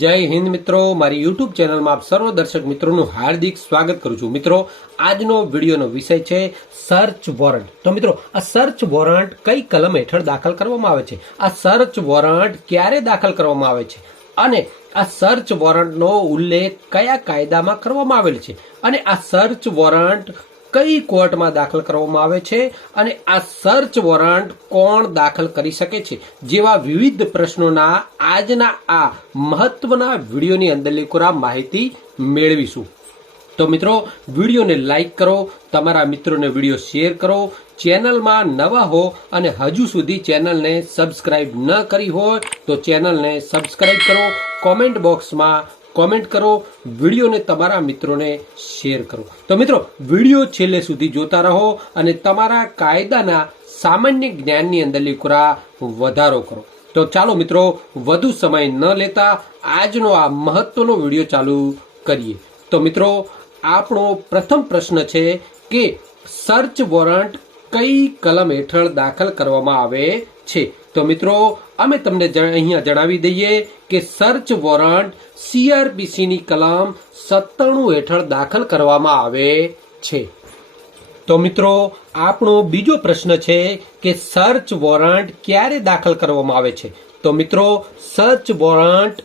જય હિન્દ મિત્રો. મારી યુટ્યુબ ચેનલમાં આપ સર્વ દર્શક મિત્રોનું હાર્દિક સ્વાગત કરું છું. મિત્રો, આજનો વિડીયોનો વિષય છે સર્ચ વોરંટ તો મિત્રો, આ સર્ચ વોરંટ કઈ કલમ હેઠળ દાખલ કરવામાં આવે છે? આ સર્ચ વોરંટ ક્યારે દાખલ કરવામાં આવે છે? અને આ સર્ચ વોરંટનો ઉલ્લેખ કયા કાયદામાં કરવામાં આવેલ છે? અને આ સર્ચ વોરંટ કઈ કોર્ટમાં દાખલ કરવામાં આવે છે અને આ સર્ચ વોરંટ કોણ દાખલ કરી શકે છે? જેવા વિવિધ પ્રશ્નોના આજના આ મહત્વના વિડીયોની અંદર લેકોરા માહિતી મેળવીશું. તો મિત્રો, વિડીયોને લાઈક કરો, તમારા મિત્રોને વીડિયો શેર કરો, ચેનલમાં નવા હો અને હજુ સુધી ચેનલને સબસ્ક્રાઇબ ન કરી હોય તો ચેનલને સબસ્ક્રાઇબ કરો, કોમેન્ટ બોક્સમાં કોમેન્ટ કરો વિડીયોને તમારા મિત્રોને શેર કરો. તો મિત્રો, વીડિયો છેલ્લે સુધી જોતા રહો અને તમારા કાયદાના સામાન્ય જ્ઞાનની અંદર લીકરા વધારો કરો. તો ચાલો મિત્રો, વધુ સમય ન લેતા આજનો આ મહત્વનો વીડિયો ચાલુ કરીએ. તો મિત્રો, આપણો પ્રથમ પ્રશ્ન છે કે સર્ચ વોરંટ કઈ કલમ હેઠળ દાખલ કરવામાં આવે છે? તો મિત્રો, અમે તમને અહીંયા જણાવી દઈએ કે સર્ચ વોરંટ CRPC ની કલમ સત્તાણું હેઠળ દાખલ કરવામાં આવે છે. તો મિત્રો, આપણો બીજો પ્રશ્ન છે કે સર્ચ વોરંટ ક્યારે દાખલ કરવામાં આવે છે? તો મિત્રો સર્ચ વોરંટ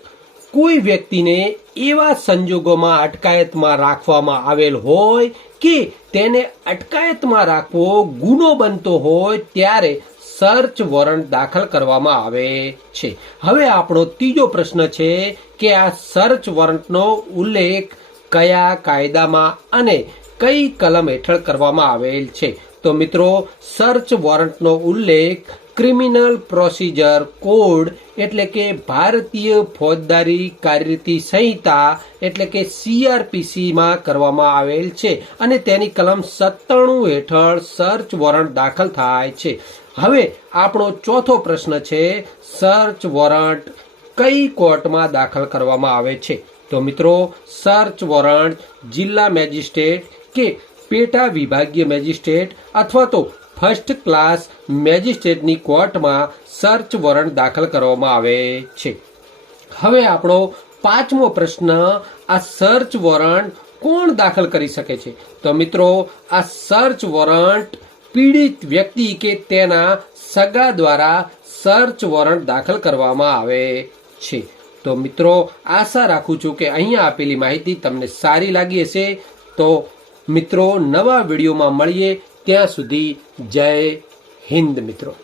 કોઈ વ્યક્તિને એવા સંજોગોમાં અટકાયતમાં રાખવામાં આવેલ હોય કે તેને અટકાયતમાં રાખવો ગુનો બનતો હોય ત્યારે સર્ચ વોરંટ દાખલ કરવામાં આવે છે. હવે આપણો ત્રીજો પ્રશ્ન છે કે આ સર્ચ વોરંટનો ઉલ્લેખ કયા કાયદામાં અને કઈ કલમ હેઠળ કરવામાં આવેલ છે. તો મિત્રો, સર્ચ વોરંટનો ઉલ્લેખ ક્રિમિનલ પ્રોસિજર કોડ એટલે કે ભારતીય ફોજદારી કાર્યરીતિ સંહિતા એટલે કે સીઆરપીસીમાં કરવામાં આવેલ છે અને તેની કલમ સત્તાણું હેઠળ સર્ચ વોરંટ દાખલ થાય છે. હવે આપણો ચોથો પ્રશ્ન છે સર્ચ વોરંટ કઈ કોર્ટમાં દાખલ કરવામાં આવે છે? તો મિત્રો સર્ચ વોરંટ જિલ્લા મેજિસ્ટ્રેટ કે પેટા વિભાગીય મેજિસ્ટ્રેટ અથવા તો ફર્સ્ટ ક્લાસ મેજિસ્ટ્રેટની કોર્ટમાં સર્ચ વોરંટ દાખલ કરવામાં આવે છે. હવે આપણો પાંચમો પ્રશ્ન, આ સર્ચ વોરંટ કોણ દાખલ કરી શકે છે? તો મિત્રો, આ સર્ચ વોરંટ પીડિત વ્યક્તિ કે તેના સગા દ્વારા સર્ચ વોરંટ દાખલ કરવામાં આવે છે. તો મિત્રો, આશા રાખું છું કે અહીંયા આપેલી માહિતી તમને સારી લાગી હશે. તો મિત્રો નવા વિડીયોમાં મળીએ. ત્યાં સુધી જય હિન્દ મિત્રો.